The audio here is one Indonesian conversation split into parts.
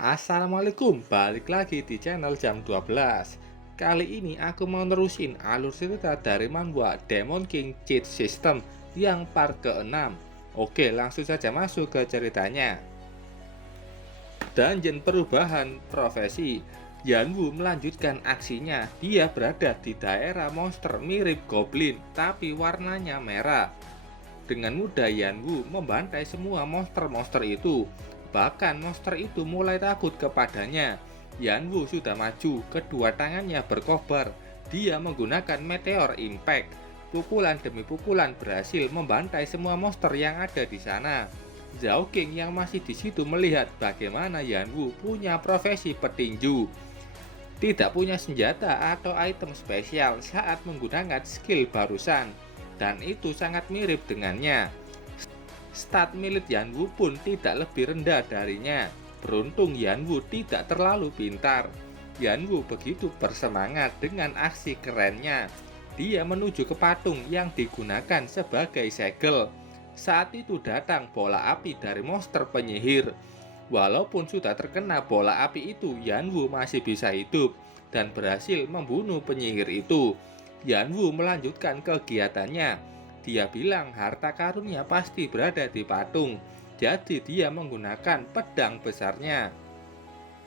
Assalamualaikum, balik lagi di channel jam 12. Kali ini aku mau nerusin alur cerita dari manhwa Demon King Cheat System yang part ke-6. Oke, langsung saja masuk ke ceritanya. Dungeon perubahan profesi. Yanwu melanjutkan aksinya. Dia berada di daerah monster mirip goblin, tapi warnanya merah. Dengan mudah Yanwu membantai semua monster-monster itu. Bahkan monster itu mulai takut kepadanya. Yanwu sudah maju, kedua tangannya berkobar. Dia menggunakan Meteor Impact. Pukulan demi pukulan berhasil membantai semua monster yang ada di sana. Zhao King yang masih di situ melihat bagaimana Yanwu punya profesi petinju. Tidak punya senjata atau item spesial saat menggunakan skill barusan, dan itu sangat mirip dengannya. Stat milik Yanwu pun tidak lebih rendah darinya. Beruntung Yanwu tidak terlalu pintar. Yanwu begitu bersemangat dengan aksi kerennya. Dia menuju ke patung yang digunakan sebagai segel. Saat itu datang bola api dari monster penyihir. Walaupun sudah terkena bola api itu, Yanwu masih bisa hidup dan berhasil membunuh penyihir itu. Yanwu melanjutkan kegiatannya. Dia bilang harta karunnya pasti berada di patung, jadi dia menggunakan pedang besarnya.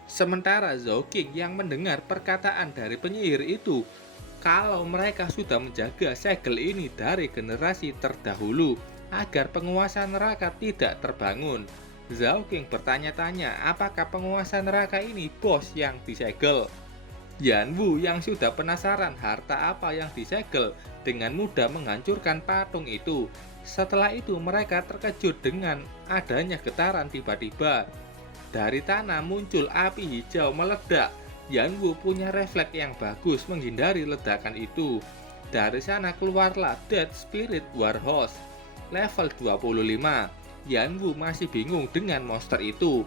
Sementara Zhao King yang mendengar perkataan dari penyihir itu, kalau mereka sudah menjaga segel ini dari generasi terdahulu agar penguasa neraka tidak terbangun. Zhao King bertanya-tanya apakah penguasa neraka ini bos yang disegel. Yanwu yang sudah penasaran harta apa yang disegel dengan mudah menghancurkan patung itu. Setelah itu mereka terkejut dengan adanya getaran tiba-tiba. Dari tanah muncul api hijau meledak. Yanwu punya refleks yang bagus menghindari ledakan itu. Dari sana keluarlah Dead Spirit Warhorse level 25. Yanwu masih bingung dengan monster itu.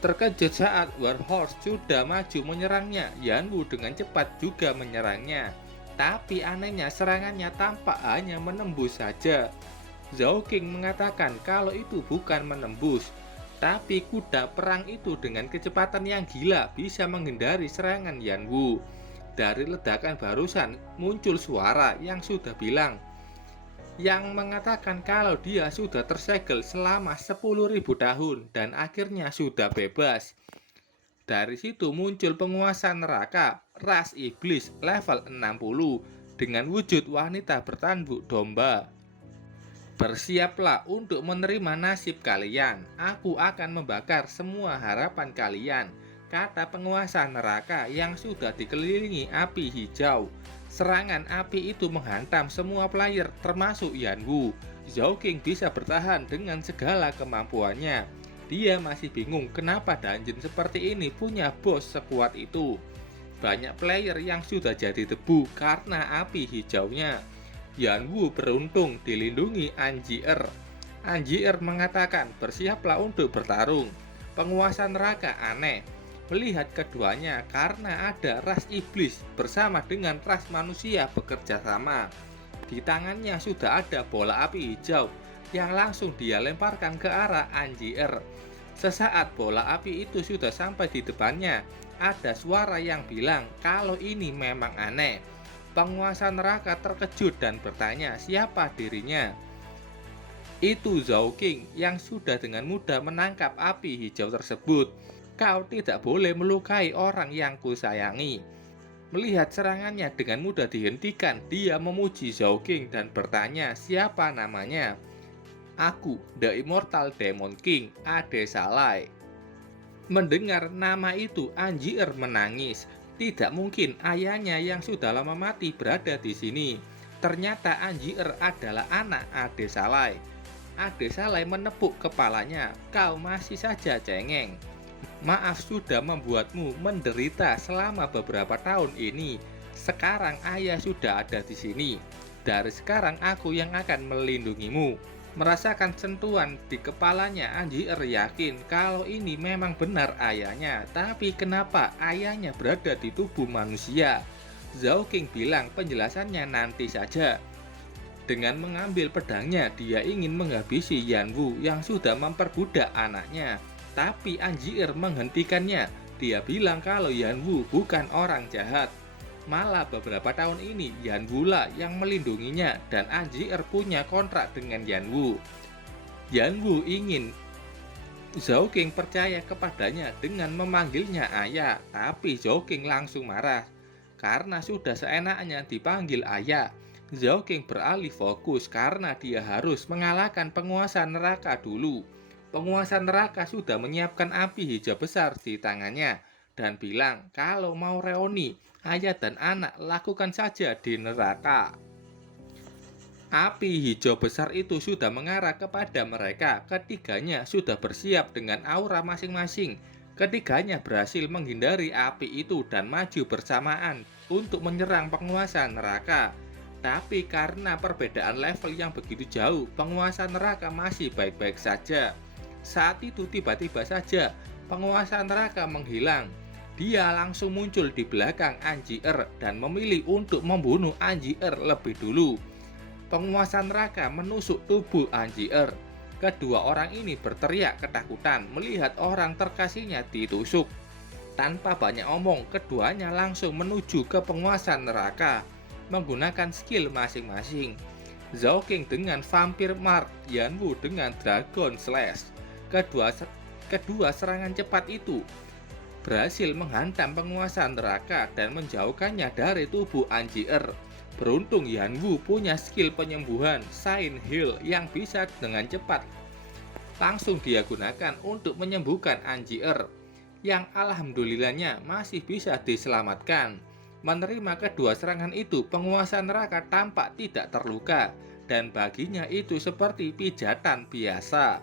Terkejut saat Warhorse sudah maju menyerangnya, Yanwu dengan cepat juga menyerangnya. Tapi anehnya serangannya tampak hanya menembus saja. Zhao King mengatakan kalau itu bukan menembus, tapi kuda perang itu dengan kecepatan yang gila bisa menghindari serangan Yanwu. Dari ledakan barusan muncul suara yang sudah bilang, yang mengatakan kalau dia sudah tersegel selama 10.000 tahun dan akhirnya sudah bebas. Dari situ muncul penguasa neraka, ras iblis level 60 dengan wujud wanita bertanduk domba. Bersiaplah untuk menerima nasib kalian. Aku akan membakar semua harapan kalian, kata penguasa neraka yang sudah dikelilingi api hijau. Serangan api itu menghantam semua player termasuk Yanwu. Zhao King bisa bertahan dengan segala kemampuannya. Dia masih bingung kenapa dungeon seperti ini punya bos sekuat itu. Banyak player yang sudah jadi debu karena api hijaunya. Yanwu beruntung dilindungi Anjier. Anjier mengatakan bersiaplah untuk bertarung. Penguasa neraka aneh melihat keduanya karena ada ras iblis bersama dengan ras manusia bekerja sama. Di tangannya sudah ada bola api hijau yang langsung dia lemparkan ke arah Anjier. Sesaat bola api itu sudah sampai di depannya, ada suara yang bilang kalau ini memang aneh. Penguasa neraka terkejut dan bertanya siapa dirinya. Itu Zhao King yang sudah dengan mudah menangkap api hijau tersebut. Kau tidak boleh melukai orang yang kusayangi. Melihat serangannya dengan mudah dihentikan, dia memuji Zhao King dan bertanya siapa namanya. Aku, The Immortal Demon King, Adesalai. Mendengar nama itu, Anjier menangis. Tidak mungkin ayahnya yang sudah lama mati berada di sini. Ternyata Anjier adalah anak Adesalai. Adesalai menepuk kepalanya. Kau masih saja cengeng. Maaf sudah membuatmu menderita selama beberapa tahun ini. Sekarang ayah sudah ada di sini. Dari sekarang aku yang akan melindungimu. Merasakan sentuhan di kepalanya, Anjier yakin kalau ini memang benar ayahnya. Tapi kenapa ayahnya berada di tubuh manusia? Zhao King bilang penjelasannya nanti saja. Dengan mengambil pedangnya, dia ingin menghabisi Yanwu yang sudah memperbudak anaknya. tapi Anjier menghentikannya. Dia bilang kalau Yanwu bukan orang jahat. Malah beberapa tahun ini Yanwu lah yang melindunginya dan Anjier punya kontrak dengan Yanwu. Yanwu ingin Zhao King percaya kepadanya dengan memanggilnya ayah, tapi Zhao King langsung marah. Karena sudah seenaknya dipanggil ayah, Zhao King beralih fokus karena dia harus mengalahkan penguasa neraka dulu. Penguasa neraka sudah menyiapkan api hijau besar di tangannya dan bilang kalau mau reuni, ayah dan anak lakukan saja di neraka. Api hijau besar itu sudah mengarah kepada mereka. Ketiganya sudah bersiap dengan aura masing-masing. Ketiganya berhasil menghindari api itu dan maju bersamaan untuk menyerang penguasa neraka. Tapi karena perbedaan level yang begitu jauh, penguasa neraka masih baik-baik saja. Saat itu tiba-tiba saja penguasa neraka menghilang. Dia langsung muncul di belakang Anjier dan memilih untuk membunuh Anjier lebih dulu. Penguasa neraka menusuk tubuh Anjier. Kedua orang ini berteriak ketakutan melihat orang terkasihnya ditusuk. Tanpa banyak omong, keduanya langsung menuju ke penguasa neraka menggunakan skill masing-masing. Zhao King dengan Vampire Mark, Yanwu dengan Dragon Slash. Kedua serangan cepat itu berhasil menghantam penguasa neraka dan menjauhkannya dari tubuh Anjier. Beruntung Yanwu punya skill penyembuhan Shine Heal yang bisa dengan cepat langsung dia gunakan untuk menyembuhkan Anjier, yang alhamdulillahnya masih bisa diselamatkan. Menerima kedua serangan itu, penguasa neraka tampak tidak terluka dan baginya itu seperti pijatan biasa.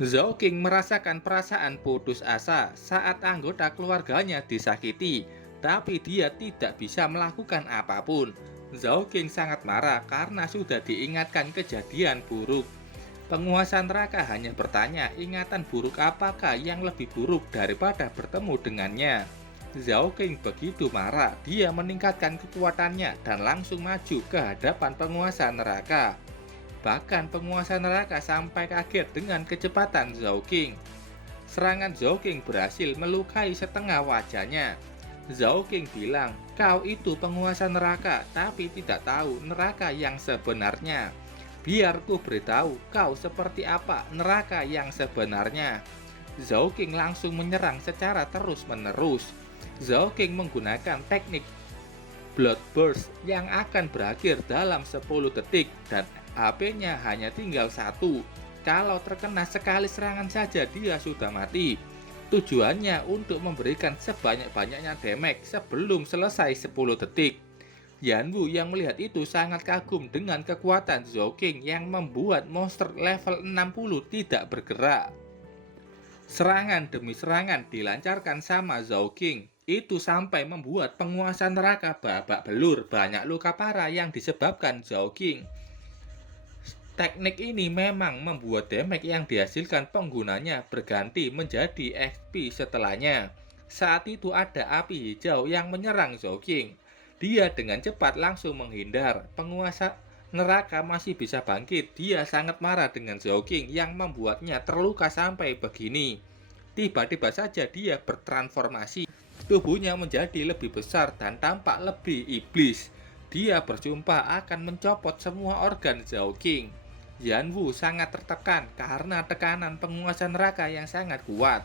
Zhao King merasakan perasaan putus asa saat anggota keluarganya disakiti, tapi dia tidak bisa melakukan apapun. Zhao King sangat marah karena sudah diingatkan kejadian buruk. Penguasa neraka hanya bertanya ingatan buruk apakah yang lebih buruk daripada bertemu dengannya. Zhao King begitu marah, dia meningkatkan kekuatannya dan langsung maju ke hadapan penguasa neraka. Bahkan penguasa neraka sampai kaget dengan kecepatan Zhao King. Serangan Zhao King berhasil melukai setengah wajahnya. Zhao King bilang, kau itu penguasa neraka, tapi tidak tahu neraka yang sebenarnya. Biar ku beritahu kau seperti apa neraka yang sebenarnya. Zhao King langsung menyerang secara terus-menerus. Zhao King menggunakan teknik Blood Burst yang akan berakhir dalam 10 detik dan HP-nya hanya tinggal 1. Kalau terkena sekali serangan saja dia sudah mati. Tujuannya untuk memberikan sebanyak-banyaknya damage sebelum selesai 10 detik. Yanwu yang melihat itu sangat kagum dengan kekuatan Zhao King yang membuat monster level 60 tidak bergerak. Serangan demi serangan dilancarkan sama Zhao King. Itu sampai membuat penguasa neraka babak belur, banyak luka parah yang disebabkan Zhao King. Teknik ini memang membuat damage yang dihasilkan penggunanya berganti menjadi XP setelahnya. Saat itu ada api hijau yang menyerang Zhao King. Dia dengan cepat langsung menghindar. Penguasa neraka masih bisa bangkit. Dia sangat marah dengan Zhao King yang membuatnya terluka sampai begini. Tiba-tiba saja dia bertransformasi. Tubuhnya menjadi lebih besar dan tampak lebih iblis. Dia berjumpa akan mencopot semua organ Zhao King. Yanwu sangat tertekan karena tekanan penguasa neraka yang sangat kuat.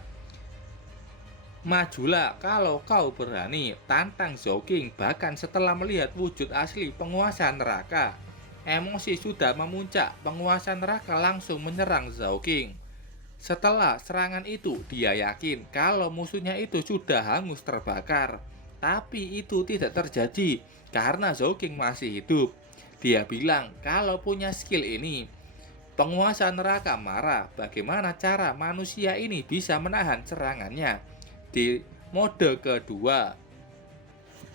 Majulah kalau kau berani, tantang Zhao King. Bahkan setelah melihat wujud asli penguasa neraka, emosi sudah memuncak. Penguasa neraka langsung menyerang Zhao King. Setelah serangan itu, dia yakin kalau musuhnya itu sudah hangus terbakar. Tapi itu tidak terjadi karena Zhao King masih hidup. Dia bilang kalau punya skill ini, penguasa neraka marah. Bagaimana cara manusia ini bisa menahan serangannya? Di mode kedua,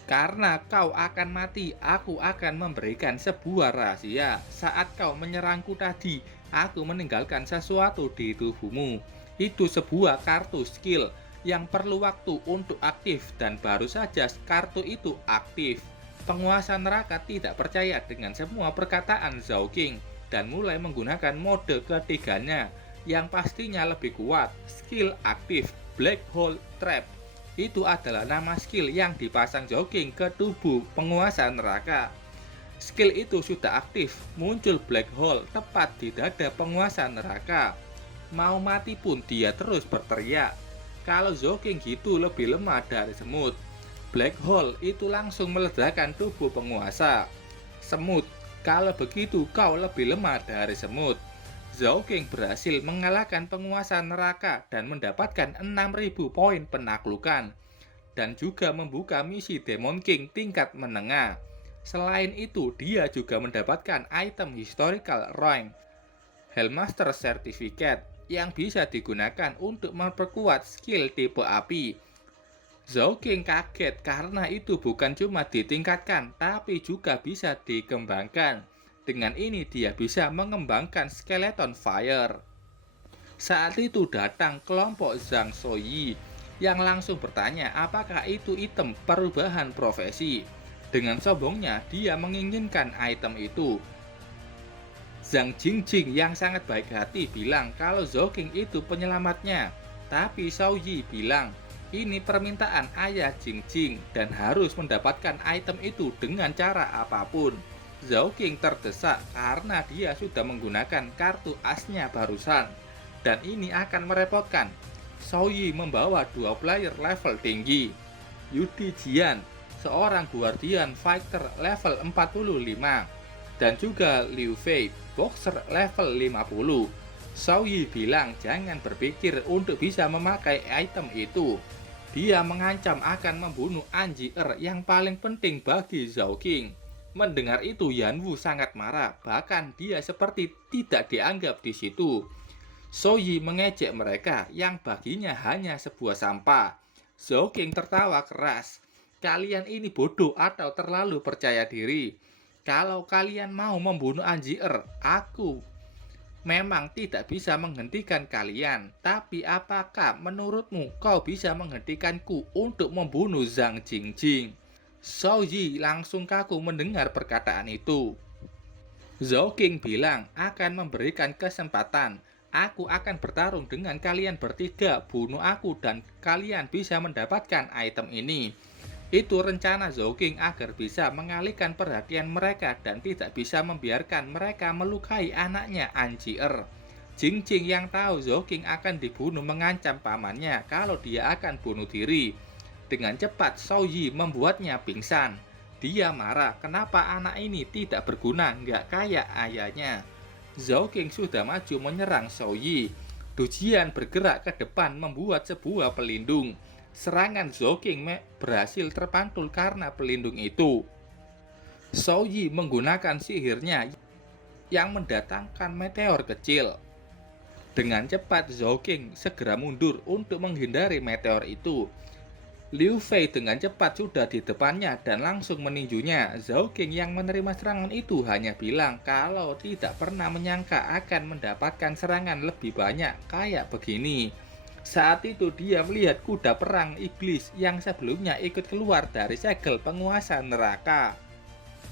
karena kau akan mati, aku akan memberikan sebuah rahasia. Saat kau menyerangku tadi, aku meninggalkan sesuatu di tubuhmu. Itu sebuah kartu skill yang perlu waktu untuk aktif dan baru saja kartu itu aktif. Penguasa neraka tidak percaya dengan semua perkataan Zhao King dan mulai menggunakan mode ketiganya. yang pastinya lebih kuat. Skill aktif Black Hole Trap itu adalah nama skill yang dipasang Zhao-King ke tubuh penguasa neraka. Skill itu sudah aktif, muncul black hole tepat di dada penguasa neraka. Mau mati pun dia terus berteriak. Kalau Zhao-King gitu lebih lemah dari semut. Black hole itu langsung meledakkan tubuh penguasa. Semut, kalau begitu kau lebih lemah dari semut. Zhao-King berhasil mengalahkan penguasa neraka dan mendapatkan 6.000 poin penaklukan. Dan juga membuka misi Demon King tingkat menengah. Selain itu, dia juga mendapatkan item Historical Rank Hellmaster Certificate yang bisa digunakan untuk memperkuat skill tipe api. Zhao-King kaget karena itu bukan cuma ditingkatkan, tapi juga bisa dikembangkan. Dengan ini dia bisa mengembangkan Skeleton Fire. Saat itu datang kelompok Zhang Souyi yang langsung bertanya apakah itu item perubahan profesi. Dengan sombongnya dia menginginkan item itu. Zhang Jingjing yang sangat baik hati bilang kalau Zhao-King itu penyelamatnya. Tapi Shao Yi bilang ini permintaan ayah Jingjing dan harus mendapatkan item itu dengan cara apapun. Zhao-King terdesak karena dia sudah menggunakan kartu asnya barusan. Dan ini akan merepotkan. Shao Yi membawa 2 player level tinggi. Yudi Jian, seorang guardian fighter level 45. Dan juga Liu Fei, boxer level 50. Shao Yi bilang jangan berpikir untuk bisa memakai item itu. Dia mengancam akan membunuh Anji yang paling penting bagi Zhao-King. Mendengar itu Yan Wu sangat marah, bahkan dia seperti tidak dianggap di situ. Shao Yi mengejek mereka yang baginya hanya sebuah sampah. Zhao-King tertawa keras. Kalian ini bodoh atau terlalu percaya diri. Kalau kalian mau membunuh Anji aku memang tidak bisa menghentikan kalian. Tapi apakah menurutmu kau bisa menghentikanku untuk membunuh Zhang Jingjing? Shao Yi langsung kaku mendengar perkataan itu. Zhao-King bilang akan memberikan kesempatan. Aku akan bertarung dengan kalian bertiga, bunuh aku dan kalian bisa mendapatkan item ini. Itu rencana Zhao-King agar bisa mengalihkan perhatian mereka dan tidak bisa membiarkan mereka melukai anaknya Anji Jingjing yang tahu Zhao-King akan dibunuh mengancam pamannya kalau dia akan bunuh diri. Dengan cepat Shao Yi membuatnya pingsan. Dia marah kenapa anak ini tidak berguna, nggak kayak ayahnya. Zhao-King sudah maju menyerang Shao Yi. Du Jian bergerak ke depan membuat sebuah pelindung. Serangan Zhao-King berhasil terpantul karena pelindung itu. Shao Yi menggunakan sihirnya yang mendatangkan meteor kecil. Dengan cepat Zhao-King segera mundur untuk menghindari meteor itu. Liu Fei dengan cepat sudah di depannya dan langsung meninjunya. Zhao-King yang menerima serangan itu hanya bilang kalau tidak pernah menyangka akan mendapatkan serangan lebih banyak kayak begini. Saat itu dia melihat kuda perang iblis yang sebelumnya ikut keluar dari segel penguasa neraka.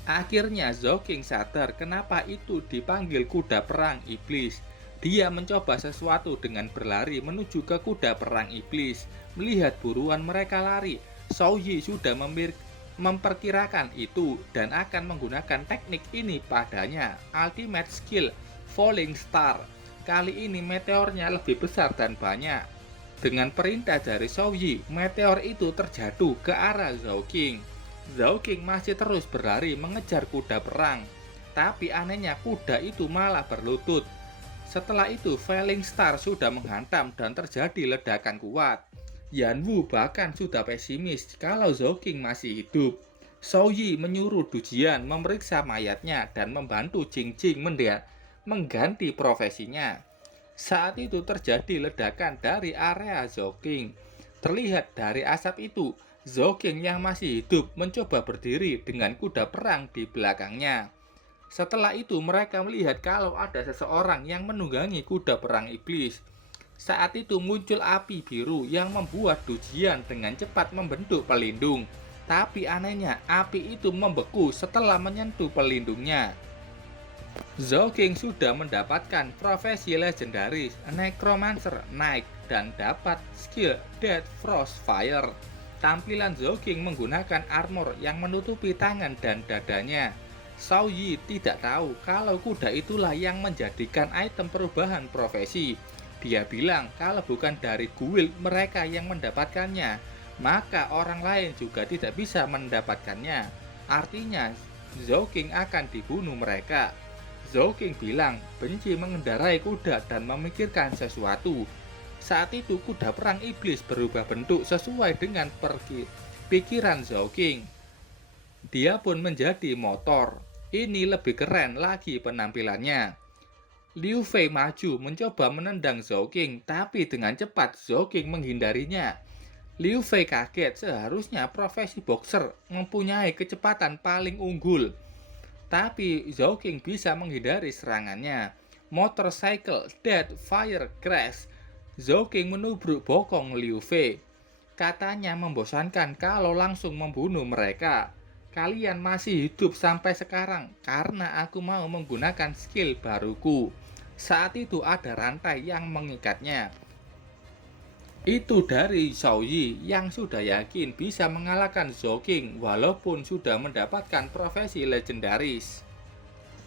Akhirnya Zhao-King sadar kenapa itu dipanggil kuda perang iblis. Dia mencoba sesuatu dengan berlari menuju ke kuda perang iblis. Melihat buruan mereka lari, Shao Yi sudah memperkirakan itu dan akan menggunakan teknik ini padanya. Ultimate Skill Falling Star. Kali ini meteornya lebih besar dan banyak. Dengan perintah dari Shao Yi, meteor itu terjatuh ke arah Zhao-King. Zhao-King masih terus berlari mengejar kuda perang. Tapi anehnya kuda itu malah berlutut. Setelah itu Falling Star sudah menghantam dan terjadi ledakan kuat. Yan Wu bahkan sudah pesimis kalau Zhao-King masih hidup. Shao Yi menyuruh Du Jian memeriksa mayatnya dan membantu Jingjing mengganti profesinya. Saat itu terjadi ledakan dari area Zhao-King. Terlihat dari asap itu, Zhao-King yang masih hidup mencoba berdiri dengan kuda perang di belakangnya. Setelah itu mereka melihat kalau ada seseorang yang menunggangi kuda perang iblis. Saat itu muncul api biru yang membuat Du Jian dengan cepat membentuk pelindung. Tapi anehnya api itu membeku setelah menyentuh pelindungnya. Zhao King sudah mendapatkan profesi legendaris Necromancer Knight dan dapat skill Dead Frost Fire. Tampilan Zhao King menggunakan armor yang menutupi tangan dan dadanya. Xiao Yi tidak tahu kalau kuda itulah yang menjadikan item perubahan profesi. Dia bilang kalau bukan dari guild mereka yang mendapatkannya, maka orang lain juga tidak bisa mendapatkannya. Artinya, Zhao King akan dibunuh mereka. Zhao King bilang benci mengendarai kuda dan memikirkan sesuatu. Saat itu kuda perang iblis berubah bentuk sesuai dengan pikiran Zhao King. Dia pun menjadi motor. Ini lebih keren lagi penampilannya. Liu Fei maju mencoba menendang Zhao King, tapi dengan cepat Zhao King menghindarinya. Liu Fei kaget, seharusnya profesi boxer mempunyai kecepatan paling unggul. Tapi Zhao King bisa menghindari serangannya. Motorcycle Dead Fire Crash. Zhao King menubruk bokong Liu Fei. Katanya membosankan kalau langsung membunuh mereka. Kalian masih hidup sampai sekarang karena aku mau menggunakan skill baruku. Saat itu ada rantai yang mengikatnya. Itu dari Xiao Yi yang sudah yakin bisa mengalahkan Zhao King walaupun sudah mendapatkan profesi legendaris.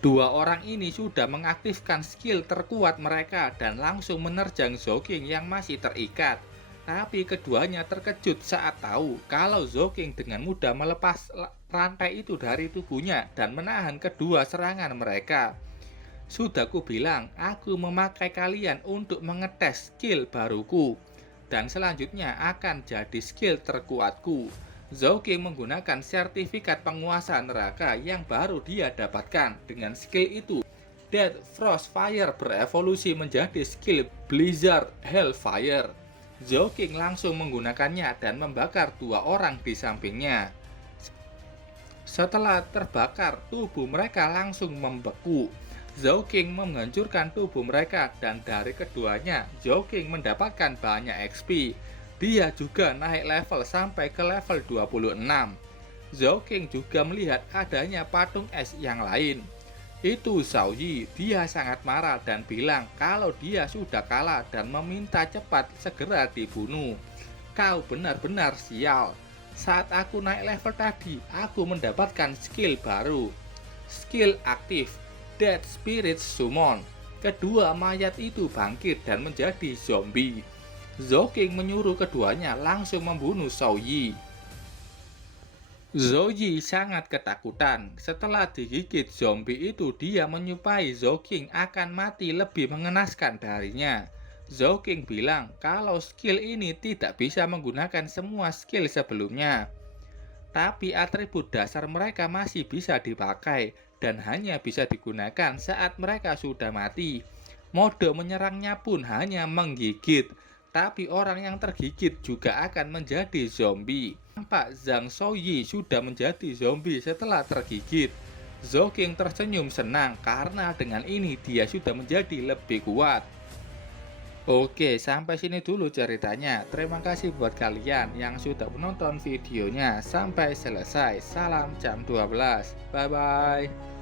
Dua orang ini sudah mengaktifkan skill terkuat mereka dan langsung menerjang Zhao King yang masih terikat. Tapi keduanya terkejut saat tahu kalau Zhao King dengan mudah melepas rantai itu dari tubuhnya dan menahan kedua serangan mereka. Sudah kubilang, aku memakai kalian untuk mengetes skill baruku. Dan selanjutnya akan jadi skill terkuatku. Zhao King menggunakan sertifikat penguasa neraka yang baru dia dapatkan. Dengan skill itu, Dead Frost Fire berevolusi menjadi skill Blizzard Hellfire. Zhao King langsung menggunakannya dan membakar dua orang di sampingnya. Setelah terbakar, tubuh mereka langsung membeku. Zhao King menghancurkan tubuh mereka dan dari keduanya, Zhao King mendapatkan banyak XP. Dia juga naik level sampai ke level 26. Zhao King juga melihat adanya patung es yang lain. Itu Xiao Yi, dia sangat marah dan bilang kalau dia sudah kalah dan meminta cepat segera dibunuh. Kau benar-benar sial. Saat aku naik level tadi, aku mendapatkan skill baru. Skill aktif. Dead Spirit Summon. Kedua mayat itu bangkit dan menjadi zombie. Zhao King menyuruh keduanya langsung membunuh Xiao Yi. Zhao Yi sangat ketakutan. Setelah digigit zombie itu, dia menyupai Zhao King akan mati lebih mengenaskan darinya. Zhao King bilang kalau skill ini tidak bisa menggunakan semua skill sebelumnya. Tapi atribut dasar mereka masih bisa dipakai dan hanya bisa digunakan saat mereka sudah mati. Mode menyerangnya pun hanya menggigit, tapi orang yang tergigit juga akan menjadi zombie. Nampak Zhang Xiaoyi sudah menjadi zombie setelah tergigit. Zhao King tersenyum senang karena dengan ini dia sudah menjadi lebih kuat. Oke, sampai sini dulu ceritanya. Terima kasih buat kalian yang sudah menonton videonya sampai selesai. Salam jam 12. Bye-bye.